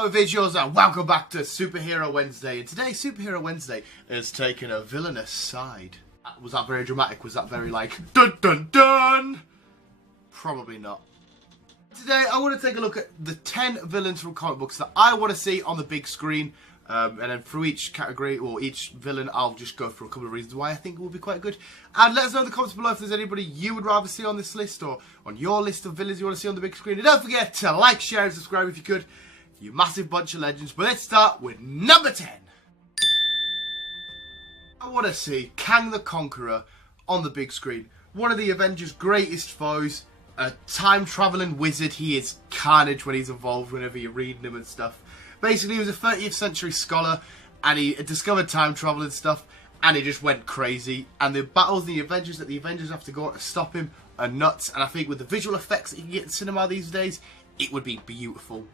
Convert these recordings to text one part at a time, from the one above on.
Hello visuals and welcome back to Superhero Wednesday. And today Superhero Wednesday is taking a villainous side. Was that very dramatic? Was that very like dun dun dun? Probably not. Today I want to take a look at the 10 villains from comic books that I want to see on the big screen. And then through each category or each villain, I'll just go through a couple of reasons why I think it will be quite good. And let us know in the comments below if there's anybody you would rather see on this list or on your list of villains you want to see on the big screen. And don't forget to like, share and subscribe if you could. You massive bunch of legends. But let's start with number 10. I want to see Kang the Conqueror on the big screen. One of the Avengers' greatest foes. A time-traveling wizard. He is Carnage when he's involved whenever you're reading him and stuff. Basically, he was a 30th century scholar, and he discovered time travel and stuff, and he just went crazy. And the battles the Avengers that the Avengers have to go on to stop him are nuts. And I think with the visual effects that you can get in cinema these days, it would be beautiful.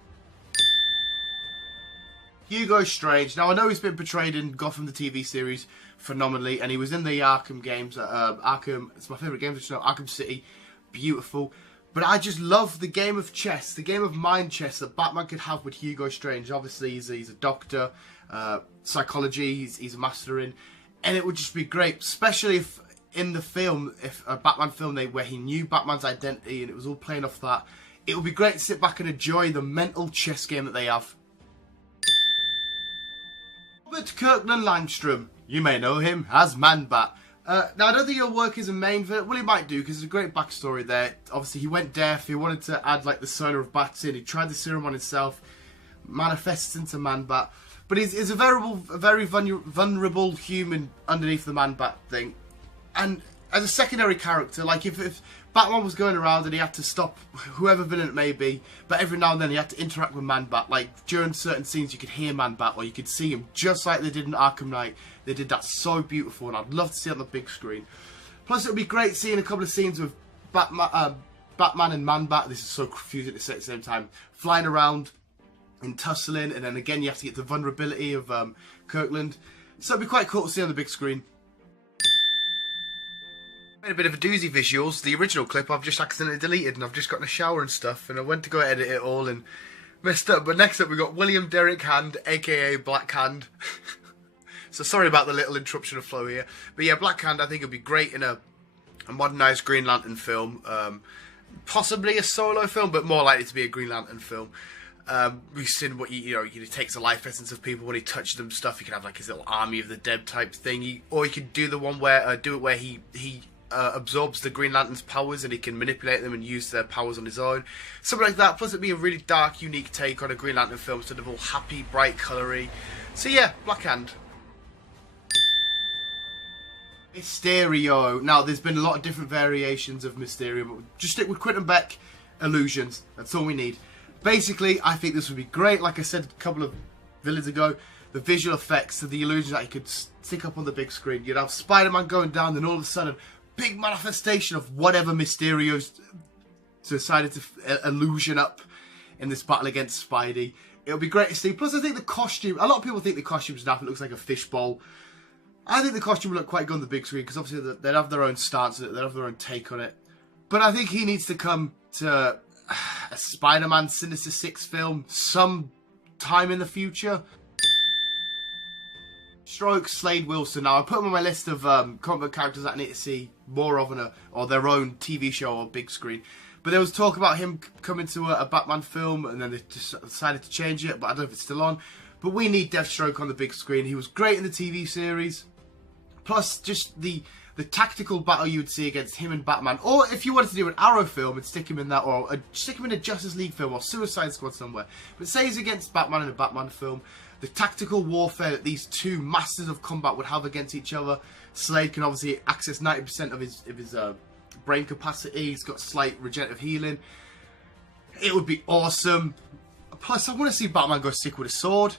Hugo Strange. Now, I know he's been portrayed in Gotham, the TV series, phenomenally, and he was in the Arkham games. Arkham, it's my favourite game, Arkham City. Beautiful. But I just love the game of chess, the game of mind chess that Batman could have with Hugo Strange. Obviously, he's a doctor, psychology, he's a master in, and it would just be great, especially if in the film, if a Batman film where he knew Batman's identity and it was all playing off that, it would be great to sit back and enjoy the mental chess game that they have. Robert Kirkland Langstrom, you may know him as ManBat. Now, I don't think he'll work as a main villain. Well, he might do, because there's a great backstory there. Obviously, he went deaf. He wanted to add, like, the solar of bats in. He tried the serum on himself. Manifests into ManBat. But he's a very vulnerable human underneath the ManBat thing. And as a secondary character, like, if Batman was going around and he had to stop whoever villain it may be, but every now and then he had to interact with ManBat. Like, during certain scenes, you could hear ManBat, or you could see him, just like they did in Arkham Knight. They did that so beautiful, and I'd love to see it on the big screen. Plus, it would be great seeing a couple of scenes with Batman and ManBat. This is so confusing to say at the same time. Flying around and tussling, and then again you have to get the vulnerability of Kirkland. So it'd be quite cool to see on the big screen. Made a bit of a doozy visuals. The original clip I've just accidentally deleted, and I've just got in a shower and stuff, and I went to go edit it all and messed up. But next up we got William Derrick Hand, aka Black Hand. So sorry about the little interruption of flow here. But yeah, Black Hand I think would be great in a modernised Green Lantern film. Possibly a solo film, but more likely to be a Green Lantern film. We've seen what he takes the life essence of people when he touches them stuff. He can have like his little army of the dead type thing. Or he could do the one where he absorbs the Green Lantern's powers and he can manipulate them and use their powers on his own. Something like that. Plus it'd be a really dark, unique take on a Green Lantern film instead of all happy, bright, coloury. So yeah, Black Hand. Mysterio. Now, there's been a lot of different variations of Mysterio, but just stick with Quentin Beck illusions. That's all we need. Basically, I think this would be great. Like I said a couple of villains ago, the visual effects of the illusions that you could stick up on the big screen. You'd have Spider-Man going down, then all of a sudden, big manifestation of whatever Mysterio's decided to illusion up in this battle against Spidey. It would be great to see. Plus, I think the costume, a lot of people think the costume's naff. It looks like a fishbowl. I think the costume would look quite good on the big screen because obviously they'd have their own stance, they'd have their own take on it. But I think he needs to come to a Spider-Man Sinister Six film sometime in the future. Stroke Slade Wilson. Now I put him on my list of comic book characters that I need to see more of or their own TV show or big screen. But there was talk about him coming to a Batman film, and then they just decided to change it. But I don't know if it's still on. But we need Deathstroke on the big screen. He was great in the TV series. Plus, just the tactical battle you would see against him and Batman. Or if you wanted to do an Arrow film and stick him in that, or stick him in a Justice League film or Suicide Squad somewhere. But say he's against Batman in a Batman film. The tactical warfare that these two masters of combat would have against each other. Slade can obviously access 90% of his brain capacity. He's got slight regenerative healing. It would be awesome. Plus, I want to see Batman go sick with a sword.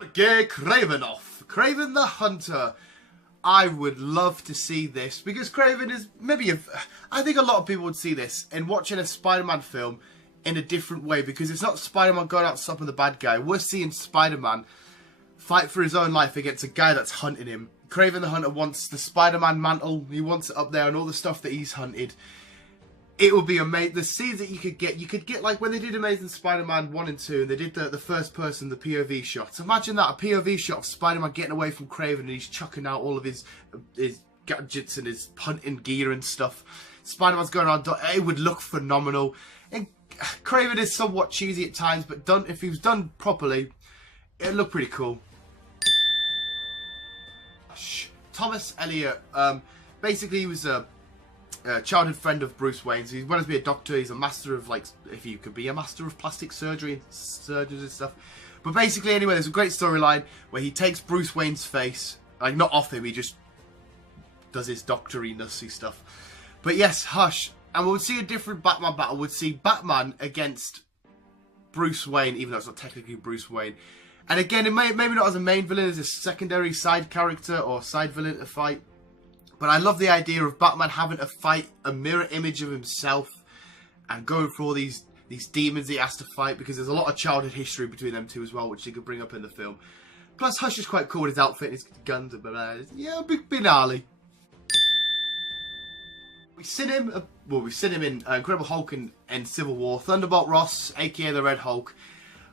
Kraven off. Kraven the Hunter. I would love to see this because Kraven is I think a lot of people would see this and watching a Spider-Man film in a different way because it's not Spider-Man going out stopping the bad guy. We're seeing Spider-Man fight for his own life against a guy that's hunting him. Kraven the Hunter wants the Spider-Man mantle. He wants it up there and all the stuff that he's hunted. It would be amazing. The scenes that you could get like when they did Amazing Spider-Man 1 and 2, and they did the first person, the POV shots. Imagine that, a POV shot of Spider-Man getting away from Kraven and he's chucking out all of his gadgets and his hunting gear and stuff. Spider-Man's going around, it would look phenomenal. And Kraven is somewhat cheesy at times, but if he was done properly, it'd look pretty cool. Thomas Elliot, basically he was a childhood friend of Bruce Wayne's. He wanted to be a doctor. He's a master of, like, if you could be a master of plastic surgery and surgeons and stuff. But basically, anyway, there's a great storyline where he takes Bruce Wayne's face, like, not off him, he just does his doctory nussy stuff. But yes, Hush, and we'll see a different Batman battle. We'll see Batman against Bruce Wayne, even though it's not technically Bruce Wayne. And again, it maybe not as a main villain, as a secondary side character or side villain to fight. But I love the idea of Batman having to fight a mirror image of himself and going through all these demons he has to fight, because there's a lot of childhood history between them two as well, which he could bring up in the film. Plus, Hush is quite cool with his outfit and his guns and blah. Yeah, big gnarly. We've seen him in Incredible Hulk and Civil War. Thunderbolt Ross, aka the Red Hulk.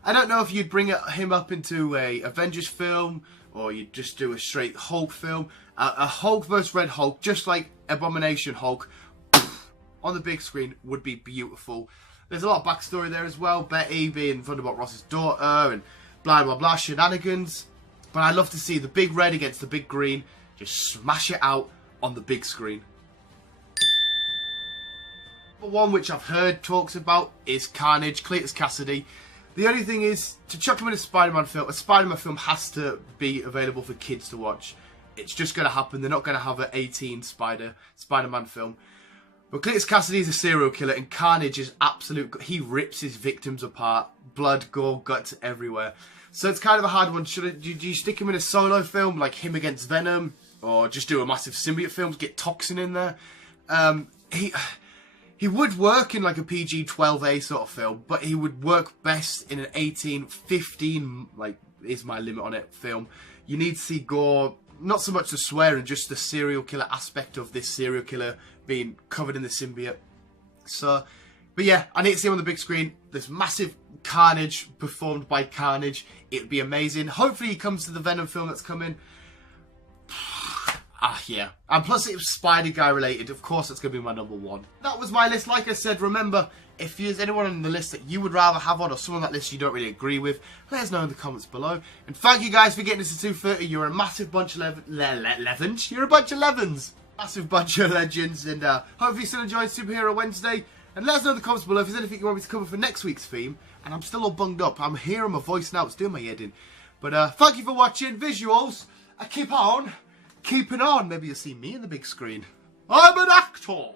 I don't know if you'd bring him up into a Avengers film, or you'd just do a straight Hulk film. A Hulk vs Red Hulk, just like Abomination Hulk, on the big screen would be beautiful. There's a lot of backstory there as well. Betty being Thunderbolt Ross's daughter and blah blah blah shenanigans. But I love to see the big red against the big green. Just smash it out on the big screen. The one which I've heard talks about is Carnage, Cletus Cassidy. The only thing is, to chuck him in a Spider-Man film has to be available for kids to watch. It's just going to happen. They're not going to have an 18 Spider-Man film. But Cletus Cassidy is a serial killer, and Carnage is absolute. He rips his victims apart. Blood, gore, guts everywhere. So it's kind of a hard one. Do you stick him in a solo film, like him against Venom? Or just do a massive symbiote film to get Toxin in there? He would work in like a PG-12A sort of film, but he would work best in an 18-15, like, is my limit on it, film. You need to see gore, not so much the swearing, just the serial killer aspect of this serial killer being covered in the symbiote. So, but yeah, I need to see him on the big screen. This massive Carnage performed by Carnage. It'd be amazing. Hopefully he comes to the Venom film that's coming. Yeah. And plus it was Spider-Guy related. Of course that's going to be my #1. That was my list. Like I said, remember, if there's anyone on the list that you would rather have on, or someone on that list you don't really agree with, let us know in the comments below. And thank you guys for getting us to 230. You're a massive bunch of legends. You're a bunch of legends. Massive bunch of legends. And hopefully you still enjoyed Superhero Wednesday. And let us know in the comments below if there's anything you want me to cover for next week's theme. And I'm still all bunged up. I'm hearing my voice now. It's doing my head in. But thank you for watching. Visuals. Keep on keeping on. Maybe you'll see me in the big screen. I'm an actor.